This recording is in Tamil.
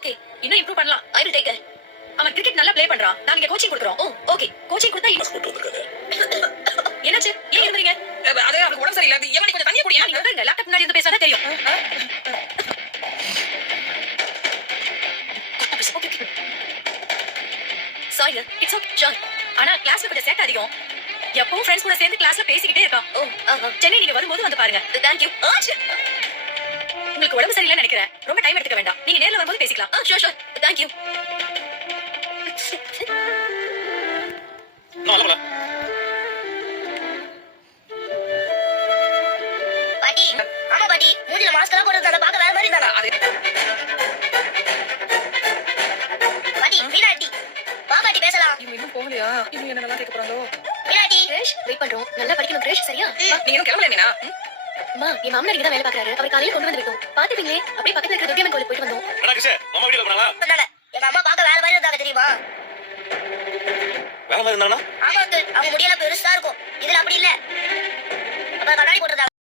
ஓகே, இன்னும் இம்ப்ரூவ் பண்ணலாம். I will take care. அவன் கிரிக்கெட் நல்லா ப்ளே பண்றான். நாங்க இங்க கோச்சிங் கொடுக்குறோம். ஓ, ஓகே. கோச்சிங் கொடுத்தா போட்டு வந்திருக்காங்க. என்னாச்சு? ஏன் இருந்தீங்க? அது அவனுக்கு உடம்பு சரியில்லை. ஏமா கொஞ்சம் தண்ணிய குடியா? நீங்க உட்காருங்க. லேப்டாப் முன்னாடி இருந்து பேசாதான் தெரியும். Sorry, it's okay. ஜான். ஆனா கிளாஸ்ல கொஞ்சம் சேட்ட அதிகம். எப்பவும் ஃப்ரெண்ட்ஸ் கூட சேர்ந்து கிளாஸ்ல பேசிக்கிட்டே இருக்கான். ஓ, சென்னை நீங்க வரும்போது வந்து பாருங்க. Thank you. உங்களுக்கு உடம்பு சரியில்லைன்னு நினைக்கிறேன். ரொம்ப டைம் எடுத்துக்க வேண்டாம். நீங்க நேர்ல வரும்போது பேசிக்கலாம். Sure sure. Thank you. பாட்டி, ஆமா பாட்டி, மூஞ்சில மாஸ்க் எல்லாம் போட்டு பார்க்க வேற மாதிரி இருந்தானா? பாட்டி, மீனாட்டி, வா பாட்டி பேசலாம். இவங்க இன்னும் போகலையா? இவங்க என்ன நல்லா கேட்க போறாங்களோ? மீனாட்டி, கிரேஷ், வெயிட் பண்றோம். நல்லா படிக்கணும் கிரேஷ், சரியா? நீங்க இன்னும் கிளம்பல மீனா? அம்மா, என் மாமனார் இங்க தான் வேலை பாக்குறாரு. அவர் காலையில கொண்டு வந்து வைக்கும். பாத்துப்பீங்களே, அப்படியே பக்கத்துல இருக்கிற துர்கியம்மன் கோயிலுக்கு போயிட்டு வந்தோம். அண்ணா கிஷே, மாமா வீட்டுல போனாங்களா? சொன்னாங்க. எங்க அம்மா பார்க்க வேற மாதிரி இருந்தாங்க தெரியுமா? வேற மாதிரி இருந்தாங்கன்னா? ஆமா அங்கிள், அவங்க முடியெல்லாம் பெருசா இருக்கும். இத